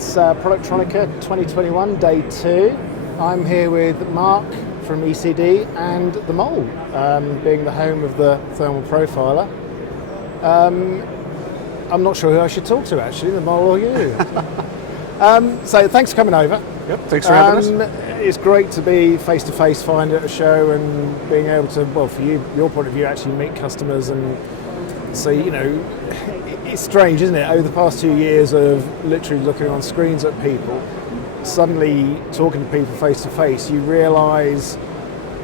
It's Productronica 2021, day 2. I'm here with Mark from ECD and the Mole, being the home of the thermal profiler. I'm not sure who I should talk to actually, the Mole or you. So thanks for coming over. Yep, thanks for having us. It's great to be face-to-face finally at a show and being able to, well, for you, your point of view, actually meet customers. And so, you know, it's strange, isn't it? Over the past 2 years of literally looking on screens at people, suddenly talking to people face-to-face, you realise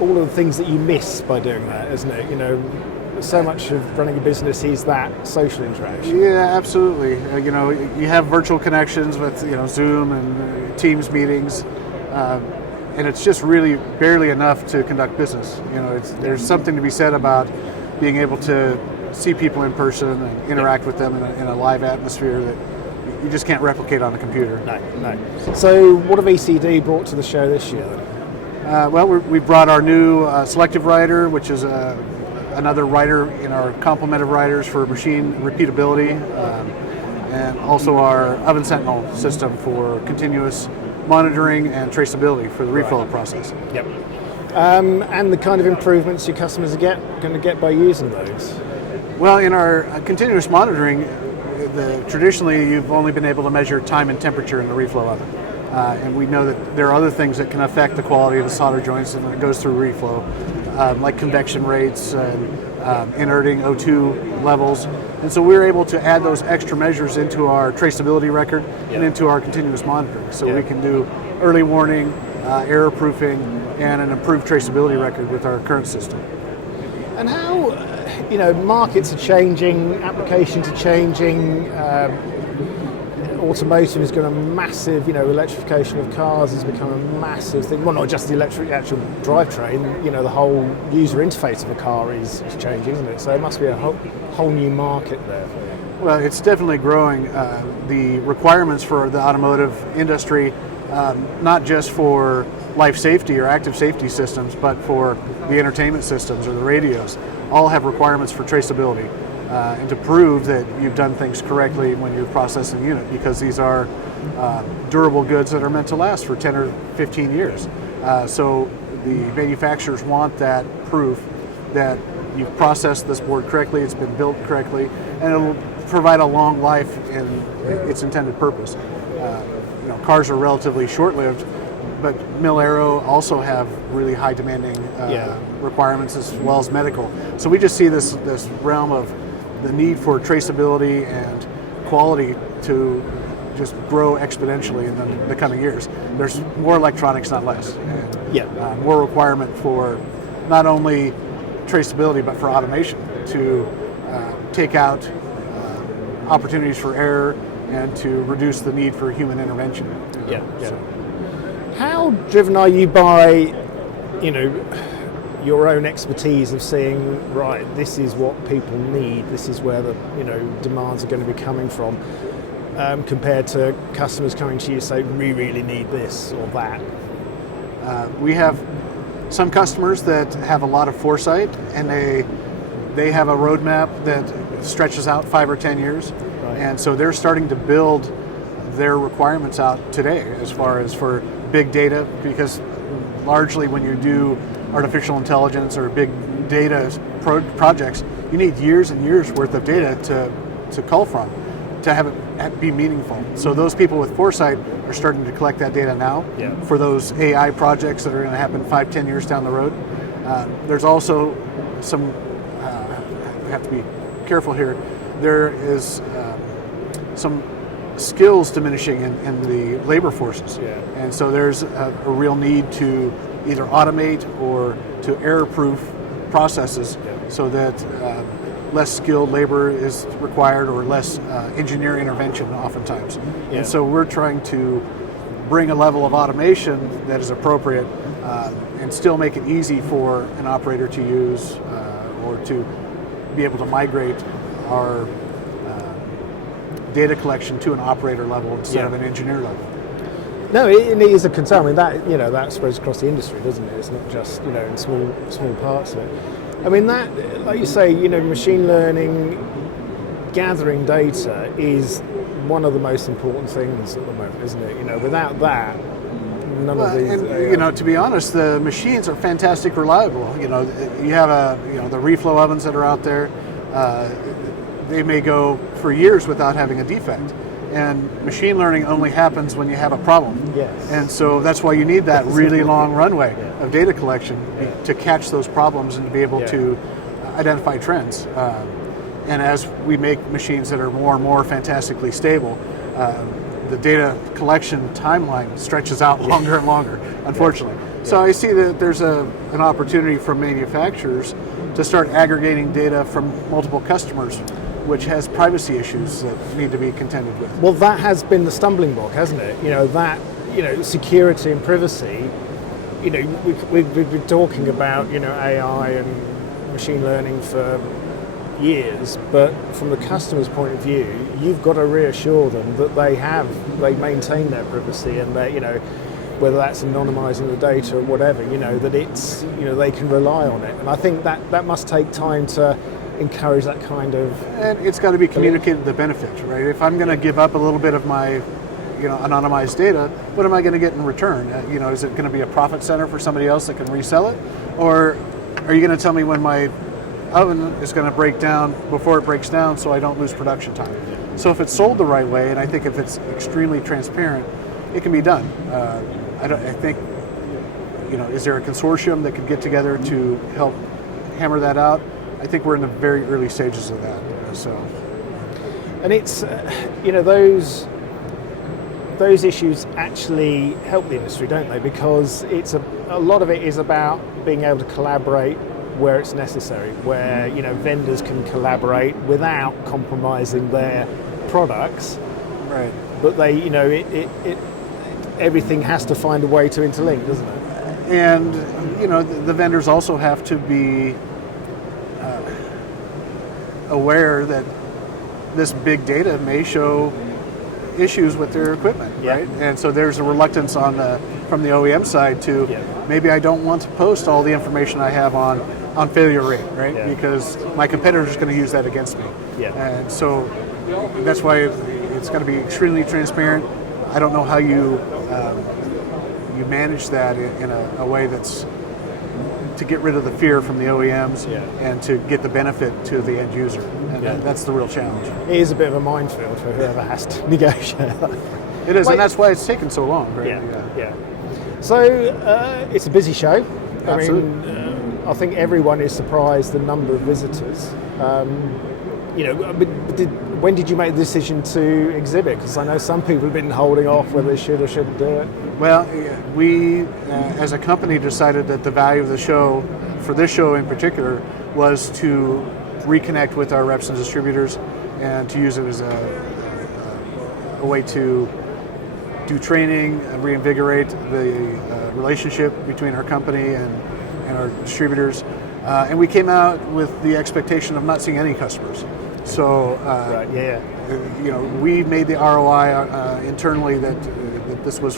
all of the things that you miss by doing that, isn't it? You know, so much of running a business is that social interaction. Yeah, absolutely. You know, you have virtual connections with, you know, Zoom and Teams meetings, and it's just really barely enough to conduct business. You know, there's something to be said about being able to see people in person and interact with them in a live atmosphere that you just can't replicate on a computer. No. So what have ECD brought to the show this year then? Well, we brought our new selective writer, which is another writer in our complement of writers for machine repeatability, and also our Oven Sentinel system for continuous monitoring and traceability for the refill process. Yep. And the kind of improvements your customers are going to get by using those? Well, in our continuous monitoring, traditionally you've only been able to measure time and temperature in the reflow oven. And we know that there are other things that can affect the quality of the solder joints when it goes through reflow, like convection rates and inerting O2 levels. And so we're able to add those extra measures into our traceability record and into our continuous monitoring. So we can do early warning, error proofing, and an improved traceability record with our current system. And how, you know, markets are changing, applications are changing, automotive is going to massive, you know, electrification of cars has become a massive thing. Well, not just the actual drivetrain, you know, the whole user interface of a car is changing, isn't it? So it must be a whole new market there. Well, it's definitely growing. The requirements for the automotive industry, not just for life safety or active safety systems, but for the entertainment systems or the radios, all have requirements for traceability. And to prove that you've done things correctly when you're processing the unit, because these are durable goods that are meant to last for 10 or 15 years. So the manufacturers want that proof that you've processed this board correctly, it's been built correctly, and it'll provide a long life in its intended purpose. You know, cars are relatively short-lived, but mil-aero also have really high demanding requirements as well as medical. So we just see this realm of the need for traceability and quality to just grow exponentially in the coming years. There's more electronics, not less. And, more requirement for not only traceability, but for automation to take out opportunities for error and to reduce the need for human intervention. How driven are you by, you know, your own expertise of seeing, right, this is what people need, this is where the, you know, demands are going to be coming from, compared to customers coming to you say, we really need this or that? We have some customers that have a lot of foresight, and they have a roadmap that stretches out 5 or 10 years. Right. And so they're starting to build their requirements out today as far as for big data, because largely when you do artificial intelligence or big data projects, you need years and years worth of data to cull from to have it be meaningful. So those people with foresight are starting to collect that data now for those AI projects that are going to happen 5-10 years down the road. There's also some, we have to be careful here, there is some skills diminishing in the labor forces. And so there's a real need to either automate or to error-proof processes so that less skilled labor is required or less engineer intervention oftentimes. And so we're trying to bring a level of automation that is appropriate and still make it easy for an operator to use or to be able to migrate our data collection to an operator level instead of an engineer level. No, it is a concern. I mean, that, you know, that spreads across the industry, doesn't it? It's not just, you know, in small parts of it. I mean, that, like you say, you know, machine learning, gathering data is one of the most important things at the moment, isn't it? You know, without that, none of these. And, to be honest, the machines are fantastic reliable. You know, you have the reflow ovens that are out there. They may go for years without having a defect. And machine learning only happens when you have a problem. Yes. And so that's why you need that really long runway of data collection to catch those problems and to be able to identify trends. And as we make machines that are more and more fantastically stable, the data collection timeline stretches out longer and longer, unfortunately. So I see that there's an opportunity for manufacturers to start aggregating data from multiple customers, which has privacy issues that need to be contended with. Well, that has been the stumbling block, hasn't it? You know, that, security and privacy, we've been talking about, AI and machine learning for years, but from the customer's point of view, you've got to reassure them that they maintain their privacy and that, whether that's anonymizing the data or whatever, that it's, they can rely on it. And I think that must take time to encourage that kind of... And it's got to be communicated the benefit, right? If I'm going to give up a little bit of my, anonymized data, what am I going to get in return? Is it going to be a profit center for somebody else that can resell it? Or are you going to tell me when my oven is going to break down before it breaks down so I don't lose production time? So if it's sold the right way, and I think if it's extremely transparent, it can be done. I think, is there a consortium that could get together to help hammer that out? I think we're in the very early stages of that. So, and it's those issues actually help the industry, don't they? Because it's a lot of it is about being able to collaborate where it's necessary, where vendors can collaborate without compromising their products. Right. But they, everything has to find a way to interlink, doesn't it? And the vendors also have to be aware that this big data may show issues with their equipment, right? And so there's a reluctance from the OEM side to maybe I don't want to post all the information I have on failure rate, right? Because my competitor's going to use that against me. And so that's why it's got to be extremely transparent. I don't know how you manage that in a way that's to get rid of the fear from the OEMs and to get the benefit to the end user. And that's the real challenge. It is a bit of a minefield for whoever has to negotiate. It is, and that's why it's taken so long, right? So it's a busy show. Absolutely. I mean, I think everyone is surprised the number of visitors. When did you make the decision to exhibit? Because I know some people have been holding off whether they should or shouldn't do it. Well, we, as a company, decided that the value of the show, for this show in particular, was to reconnect with our reps and distributors and to use it as a way to do training and reinvigorate the relationship between our company and our distributors. And we came out with the expectation of not seeing any customers. So, we made the ROI internally that this was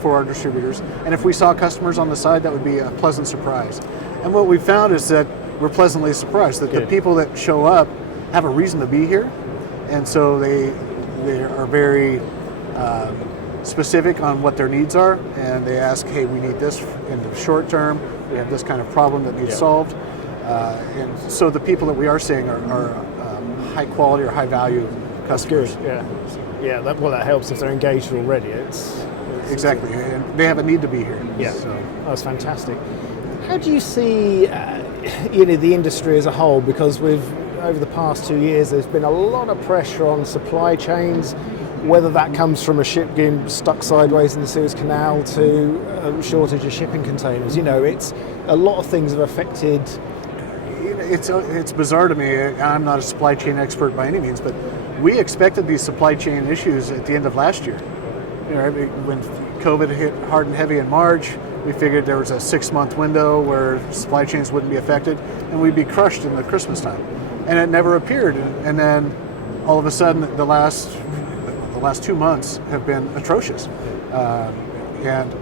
for our distributors. And if we saw customers on the side, that would be a pleasant surprise. And what we found is that we're pleasantly surprised that the people that show up have a reason to be here. And so they are very specific on what their needs are. And they ask, hey, we need this in the short term. We have this kind of problem that needs solved. And so the people that we are seeing are high quality or high value customers. That helps if they're engaged already. It's exactly, and they have a need to be here. That's fantastic. How do you see the industry as a whole? Because over the past 2 years there's been a lot of pressure on supply chains, whether that comes from a ship getting stuck sideways in the Suez Canal to a shortage of shipping containers. It's a lot of things have affected. It's bizarre to me. I'm not a supply chain expert by any means, but we expected these supply chain issues at the end of last year. When COVID hit hard and heavy in March, we figured there was a 6-month window where supply chains wouldn't be affected, and we'd be crushed in the Christmas time. And it never appeared. And then all of a sudden, the last 2 months have been atrocious, and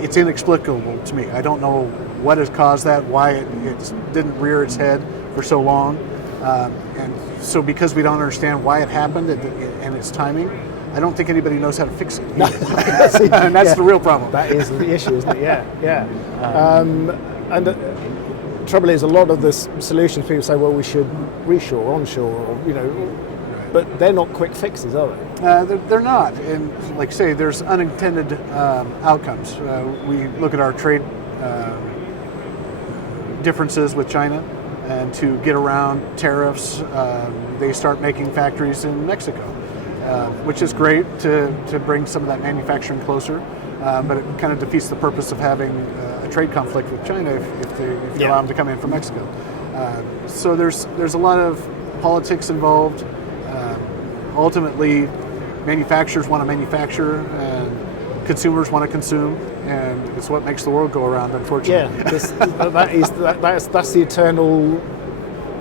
it's inexplicable to me. I don't know what has caused that, why it didn't rear its head for so long. And so because we don't understand why it happened and its timing, I don't think anybody knows how to fix it. And that's the real problem. That is the issue, isn't it? Yeah. And the trouble is, a lot of the solutions, people say, well, we should reshore, onshore, or, but they're not quick fixes, are they? They're not. And like I say, there's unintended outcomes. We look at our trade differences with China, and to get around tariffs, they start making factories in Mexico, which is great to bring some of that manufacturing closer, but it kind of defeats the purpose of having a trade conflict with China if you allow them to come in from Mexico. So there's a lot of politics involved. Ultimately, manufacturers want to manufacture, and consumers want to consume, and it's what makes the world go around, unfortunately. Yeah, that's the eternal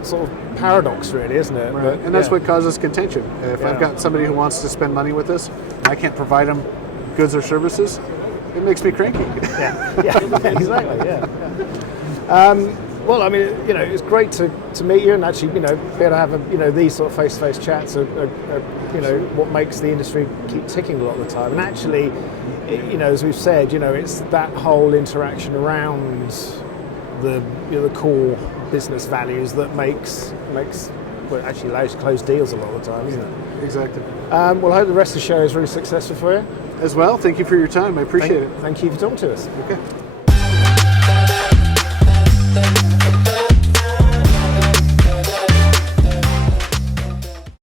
sort of paradox, really, isn't it? Right. But, and that's what causes contention. If I've got somebody who wants to spend money with us, and I can't provide them goods or services, it makes me cranky. Exactly. Well, I mean, it's great to meet you, and actually, be able to have these sort of face-to-face chats are what makes the industry keep ticking a lot of the time. And actually, as we've said, it's that whole interaction around the core business values that makes actually allows you to close deals a lot of the time, isn't it? Exactly. Well, I hope the rest of the show is really successful for you. As well, thank you for your time. I appreciate it. Thank you for talking to us. Okay.